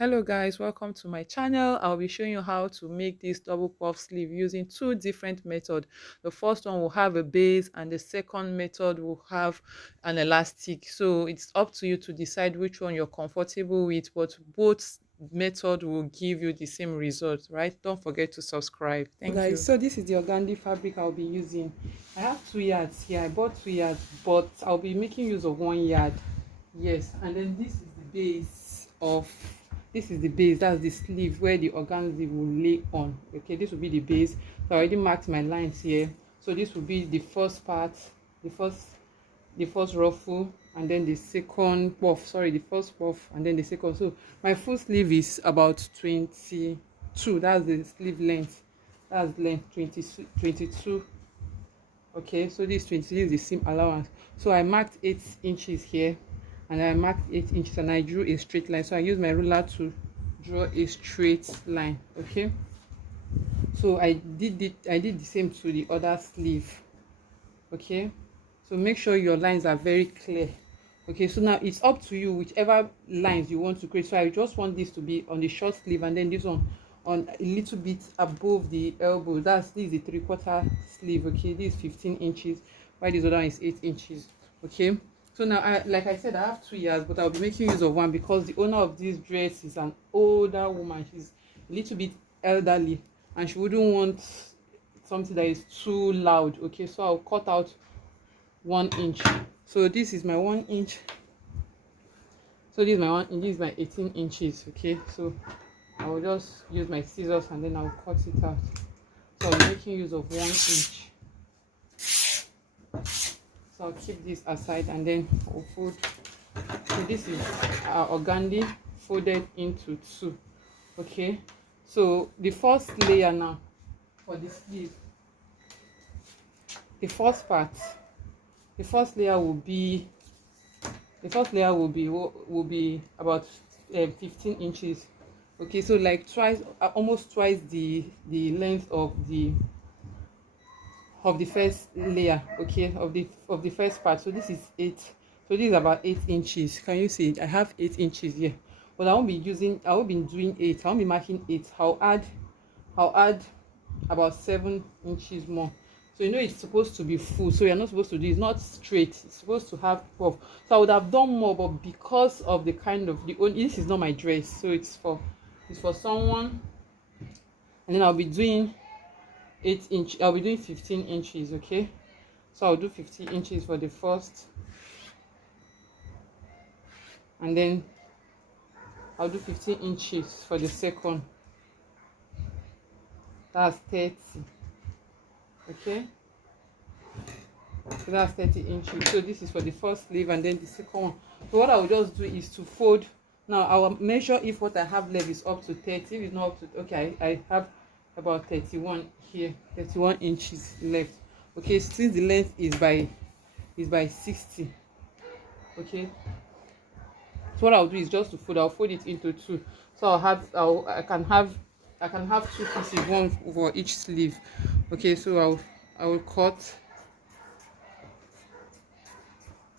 Hello guys, welcome to my channel. I'll be showing you how to make this double puff sleeve using two different methods. The first one will have a base and the second method will have an elastic. So it's up to you to decide which one you're comfortable with, but both method will give you the same result, right? Don't forget to subscribe. Thank you. So this is the organdy fabric I'll be using. I have 2 yards here. I bought 2 yards, but I'll be making use of 1 yard. Yes, and then this is the base, that's the sleeve where the organza will lay on. Okay, this will be the base. So I already marked my lines here. So this will be the first part, the first ruffle, and then the second puff, sorry, the first puff and then the second. So my full sleeve is about 22. That's the sleeve length. That's length 22. Okay, so this 22 is the seam allowance. So I marked 8 inches here, and I marked 8 inches, and I drew a straight line. So I used my ruler to draw a straight line. Okay, so I did the same to the other sleeve. Okay, so make sure your lines are very clear. Okay, so now it's up to you whichever lines you want to create. So I just want this to be on the short sleeve, and then this one on a little bit above the elbow. This is the 3/4 sleeve. Okay, this is 15 inches, while this other one is 8 inches. Okay, so now like I said, I have 2 yards, but I'll be making use of one because the owner of this dress is an older woman. She's a little bit elderly, and she wouldn't want something that is too loud. Okay, so I'll cut out 1 inch. So this is my 1 inch. So this is my 1 inch. This is my 18 inches. Okay, so I will just use my scissors and then I'll cut it out. So I'm making use of 1 inch. So I'll keep this aside, and then I'll fold. So this is our organdy folded into 2. Okay, so the first layer now for the sleeve, the first layer will be about 15 inches. Okay, so like almost twice the length of the first layer. Okay, of the first part. So this is 8. So this is about 8 inches. Can you see it? I have 8 inches here, but I won't be doing 8. I won't be marking 8. I'll add about 7 inches more. So you know it's supposed to be full, so you're not supposed to do it's not straight, it's supposed to have puff. So I would have done more, but because of the kind of this is not my dress, so it's for someone. And then I'll be doing 15 inches. Okay, so I'll do 15 inches for the first, and then I'll do 15 inches for the second. That's 30. Okay, so that's 30 inches. So this is for the first sleeve, and then the second one. So what I will just do is to fold. Now I will measure if what I have left is up to 30. If it's not up to, okay, I have about 31 here, 31 inches left. Okay, since the length is by 60. Okay, so what I'll do is just to fold. I'll fold it into 2. So I can have 2 pieces, one for each sleeve. Okay, so I will cut.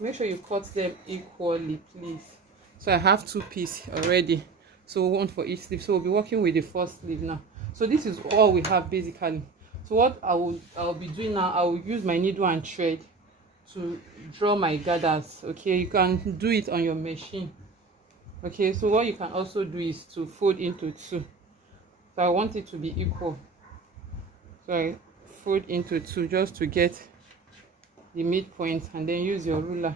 Make sure you cut them equally, please. So I have 2 pieces already, so one for each sleeve. So we'll be working with the first sleeve now. So this is all we have basically. So what I'll be doing now, I will use my needle and thread to draw my gathers. Okay, you can do it on your machine. Okay, so what you can also do is to fold into 2. So I want it to be equal, so I fold into 2 just to get the midpoint, and then use your ruler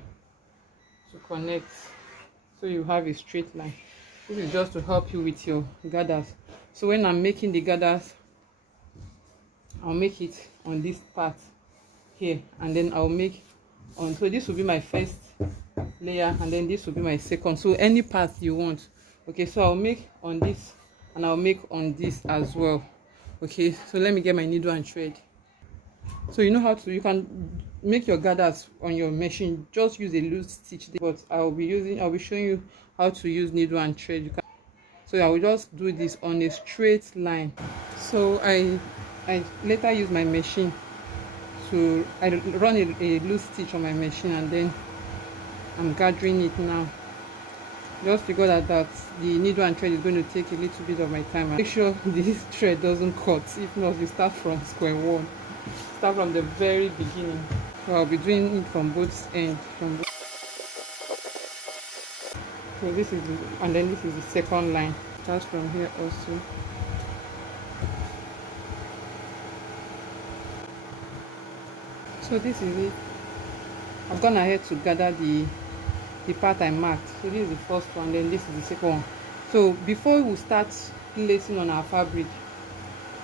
to connect, so you have a straight line. This is just to help you with your gathers. So when I'm making the gathers, I'll make it on this part here, and then I'll make on, so this will be my first layer, and then this will be my second. So any part you want. Okay, so I'll make on this, and I'll make on this as well. Okay, so let me get my needle and thread. So you know how to, you can make your gathers on your machine, just use a loose stitch, but I'll be showing you how to use needle and thread. So I will just do this on a straight line. So I later use my machine to run a loose stitch on my machine, and then I'm gathering it now. Just figured out that the needle and thread is going to take a little bit of my time. Make sure this thread doesn't cut. If not, you start from square one. Start from the very beginning. So I'll be doing it from both ends. So this is and then this is the second line. Starts from here also. So this is it. I've gone ahead to gather the part I marked. So this is the first one, then this is the second one. So before we start placing on our fabric,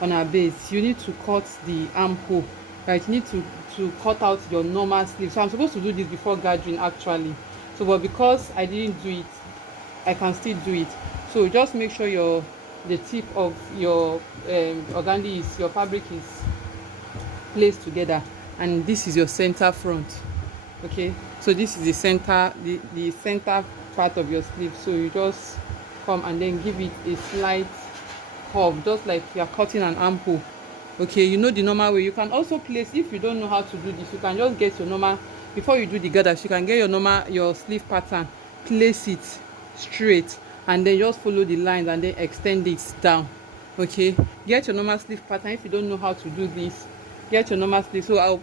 on our base, you need to cut the armhole, right? You need to cut out your normal sleeve. So I'm supposed to do this before gathering actually. So but because I didn't do it, I can still do it. So just make sure the tip of your organdy is, your fabric is placed together, and this is your center front. Okay, so this is the center, the center part of your sleeve. So you just come and then give it a slight curve, just like you are cutting an armhole. Okay, you know the normal way. You can also place, if you don't know how to do this, you can just get your normal, before you do the gathers, you can get your sleeve pattern, place it straight, and then just follow the lines and then extend it down. Okay, get your normal sleeve pattern. If you don't know how to do this, get your normal sleeve. So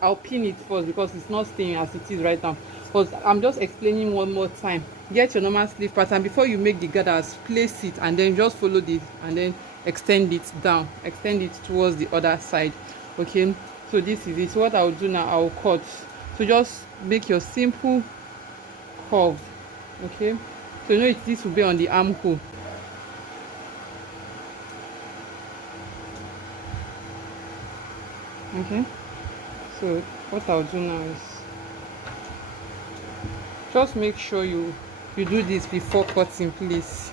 I'll pin it first because it's not staying as it is right now, because I'm just explaining one more time. Get your normal sleeve pattern before you make the gathers, place it, and then just follow this and then extend it down, extend it towards the other side. Okay, so this is it. So what I'll do now, I'll cut. So just make your simple curve. Okay, so you know this will be on the armhole. Okay, so what I'll do now is just make sure you do this before cutting, please,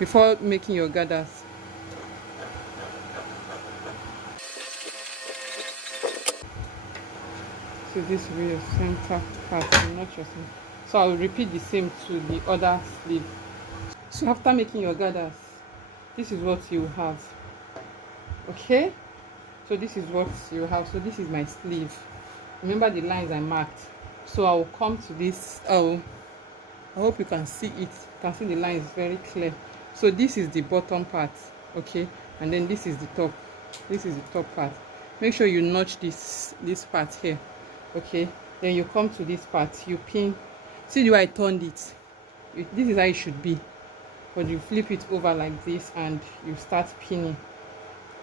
before making your gathers. So this will be your center part, not your center. So I'll repeat the same to the other sleeve. So after making your gathers, this is what you have. Okay, so this is what you have. So this is my sleeve. Remember the lines I marked. So I will come to this. I hope you can see it. You can see the lines very clear. So this is the bottom part. Okay, and then this is the top. This is the top part. Make sure you notch this part here. Okay, then you come to this part, you pin. See the way I turned it? This is how it should be, but you flip it over like this and you start pinning.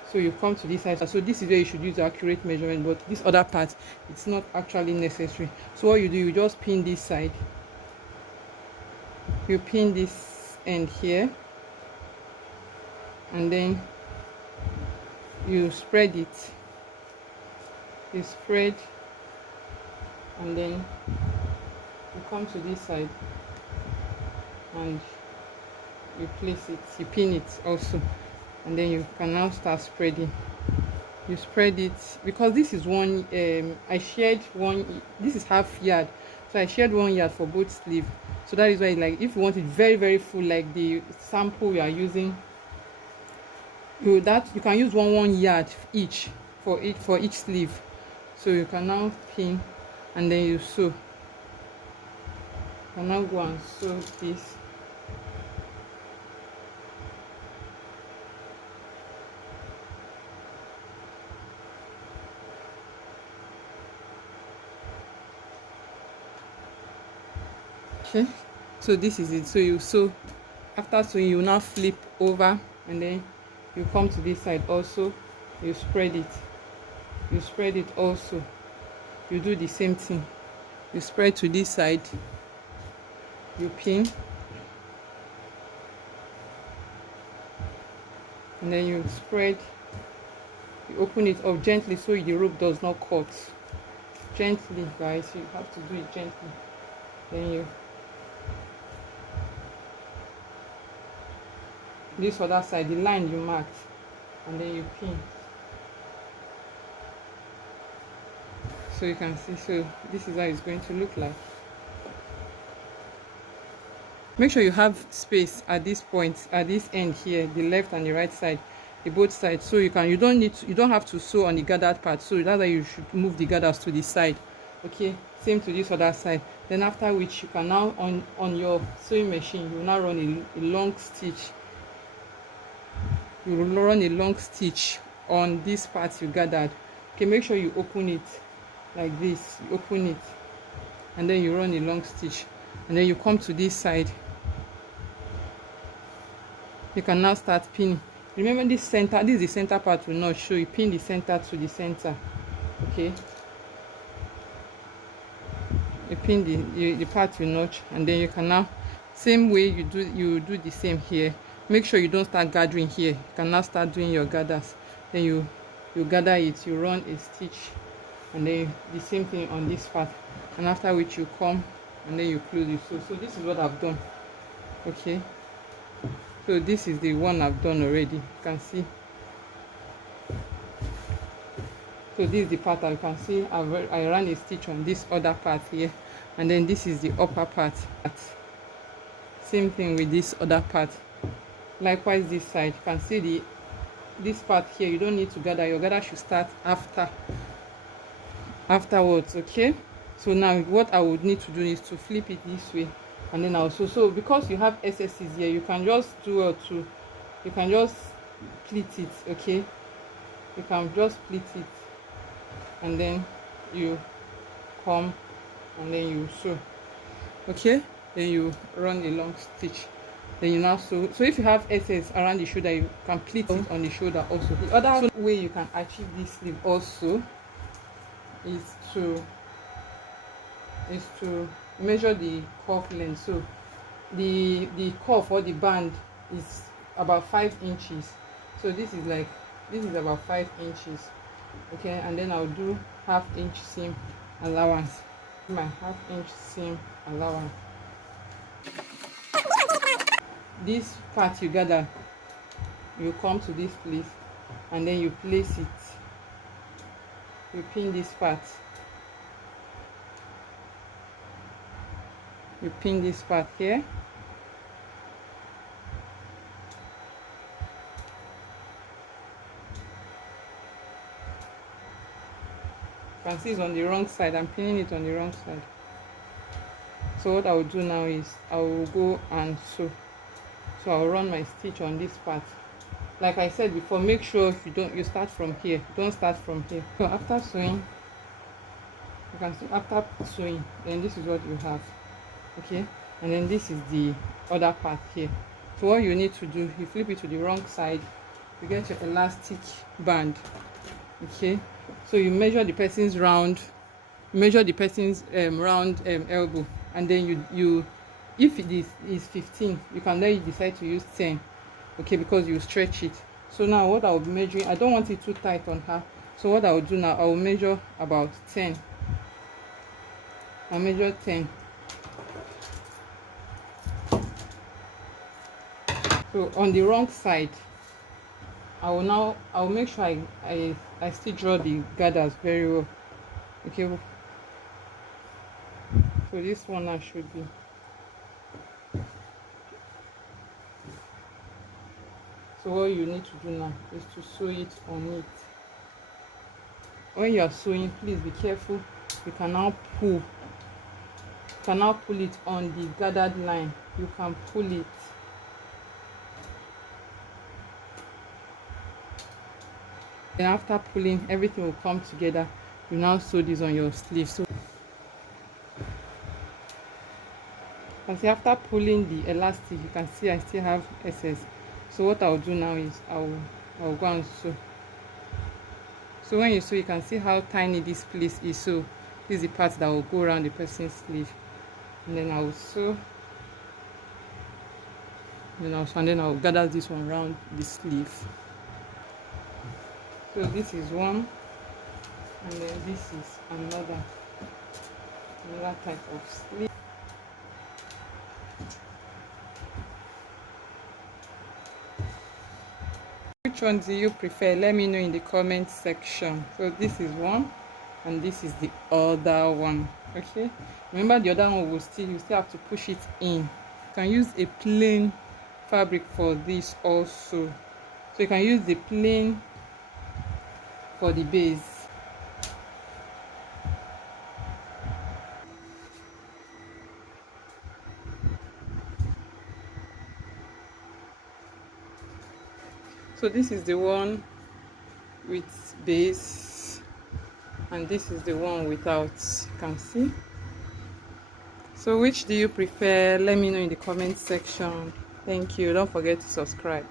So you come to this side. So this is where you should use accurate measurement, but this other part, it's not actually necessary. So what you do, you just pin this side, you pin this end here, and then you spread it. You spread, and then you come to this side and you place it, you pin it also, and then you can now start spreading. You spread it, because this is one, I shared one, this is half yard, so I shared 1 yard for both sleeve. So that is why, like, if you want it very very full, like the sample you are using, you can use 1 yard each for each sleeve. So you can now pin and then you sew. You can now go and sew this. Okay, so this is it. So you sew. After sewing, you now flip over, and then you come to this side also, you spread it. You spread it also. You do the same thing. You spread to this side, you pin, and then you spread. You open it up gently so the rope does not cut. Gently, guys, you have to do it gently. Then you this other side, the line you marked, and then you pin. So you can see, so this is how it's going to look like. Make sure you have space at this point, at this end here, the left and the right side, the both sides, so you don't have to sew on the gathered part. So that's why you should move the gathers to the side. Okay, same to this other side. Then after which you can now on your sewing machine, you will now run a long stitch. You will run a long stitch on this part you gathered. Okay, make sure you open it like this. You open it and then you run a long stitch, and then you come to this side. You can now start pinning. Remember this center, this is the center part will not show. You pin the center to the center. Okay, you pin the part will notch, and then you can now, same way you do the same here. Make sure you don't start gathering here. You can now start doing your gathers. Then you gather it, you run a stitch, and then the same thing on this part, and after which you come and then you close it. So this is what I've done. Okay, so this is the one I've done already. You can see. So this is the part that you can see I ran a stitch on this other part here, and then this is the upper part. Same thing with this other part. Likewise this side, you can see this part here. You don't need to gather. Your gather should start afterwards. Okay, so now what I would need to do is to flip it this way, and then also, so because you have excesses here, you can just do you can just pleat it. Okay, you can just pleat it, and then you come and then you sew. Okay, then you run a long stitch, then you now sew. So if you have excess around the shoulder, you can pleat it on the shoulder also. The other way you can achieve this sleeve also is to measure the cuff length. So the cuff or the band is about 5 inches. So this is about 5 inches. Okay, and then I'll do half-inch seam allowance. My half-inch seam allowance. This part you gather, you come to this place, and then you place it. You pin this part. You pin this part here. You can see it's on the wrong side. I'm pinning it on the wrong side. So what I will do now is I will go and sew. So I'll run my stitch on this part. Like I said before, make sure you start from here. Don't start from here. So after sewing, you can see after sewing, then this is what you have. Okay, and then this is the other part here. So what you need to do, you flip it to the wrong side, you get your elastic band. Okay, so you measure the person's round, elbow, and then you if it is 15, you can then decide to use 10. Okay, because you stretch it. So now what I will be measuring, I don't want it too tight on her, so what I will do now, I will measure about 10. I'll measure 10. So on the wrong side, I will make sure I still draw the gathers very well. Okay, so this one now should be. So what you need to do now is to sew it on it. When you are sewing, please be careful. You can now pull it on the gathered line. You can pull it. Then after pulling, everything will come together. You now sew this on your sleeve. So after pulling the elastic, you can see I still have excess. So what I'll do now is I'll go and sew. So when you sew, you can see how tiny this place is. So this is the part that will go around the person's sleeve, and then I will sew. And then I'll gather this one around the sleeve. So this is one, and then this is another type of sleeve. Which one do you prefer? Let me know in the comment section. So this is one, and this is the other one. Okay, remember the other one you still have to push it in. You can use a plain fabric for this also. So you can use the plain for the base. So this is the one with base, and this is the one without. You can see. So which do you prefer? Let me know in the comment section. Thank you. Don't forget to subscribe.